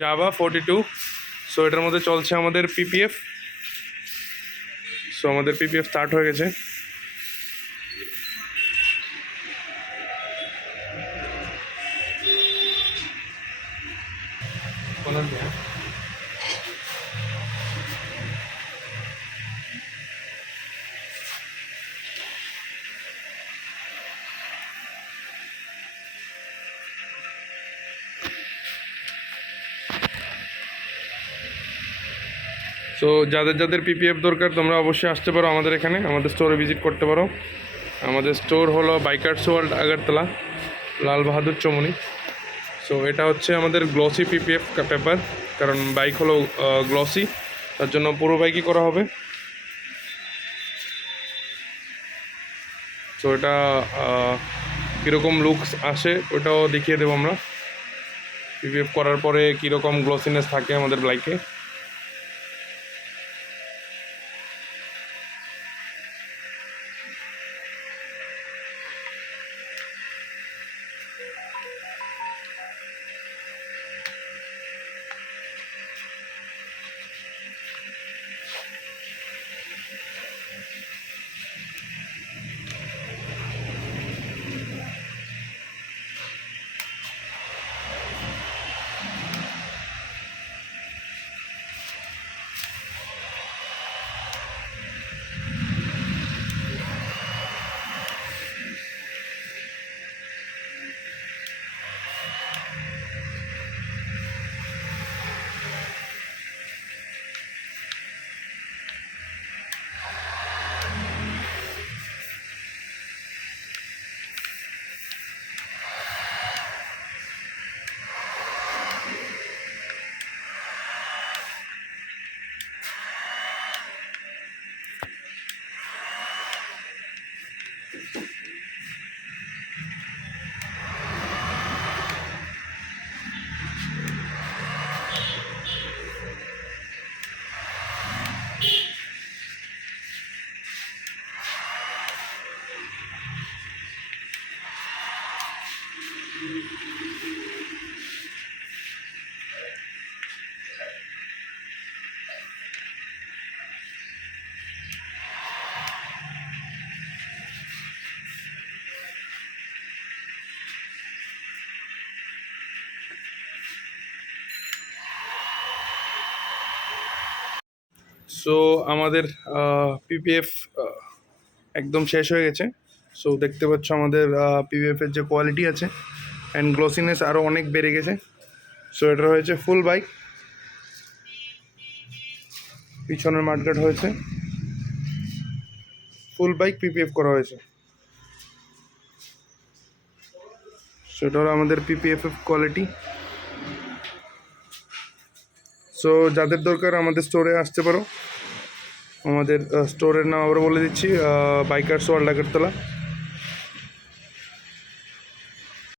জাভা 42। সো এটার মধ্যে চলছে আমাদের পিপিএফ। সো আমাদের পিপিএফ স্টার্ট হয়ে গেছে। সো যাদের যাদের পিপিএফ দরকার তোমরা অবশ্যই আসতে পারো আমাদের এখানে, আমাদের স্টোরে ভিজিট করতে পারো। আমাদের স্টোর হলো বাইকার্স ওয়ার্ল্ড আগরতলা, লাল বাহাদুর চৌমনি। সো এটা হচ্ছে আমাদের গ্লসি পিপিএফ পেপার, কারণ বাইক হলো গ্লসি, তার জন্য পুরো বাইকই করা হবে। সো এটা কীরকম লুকস আসে ওটাও দেখিয়ে দেবো আমরা, পিপিএফ করার পরে কীরকম গ্লসিনেস থাকে আমাদের বাইকে। সো আমাদের পিপিএফ একদম শেষ হয়ে গেছে। সো দেখতে পাচ্ছ আমাদের পিপিএফের যে কোয়ালিটি আছে অ্যান্ড গ্লসিনেস আরও অনেক বেড়ে গেছে। সো এটা হয়েছে ফুল বাইক, পিছনের মাঠগার্ড হয়েছে, ফুল বাইক পিপিএফ করা হয়েছে। সেটা হলো আমাদের পিপিএফ কোয়ালিটি। সো যাদের দরকার আমাদের স্টোরে আসতে পারো। আমাদের স্টোরের নাম আবার বলে দিচ্ছি, বাইকার্স ওয়ার্ল্ড আগরতলা।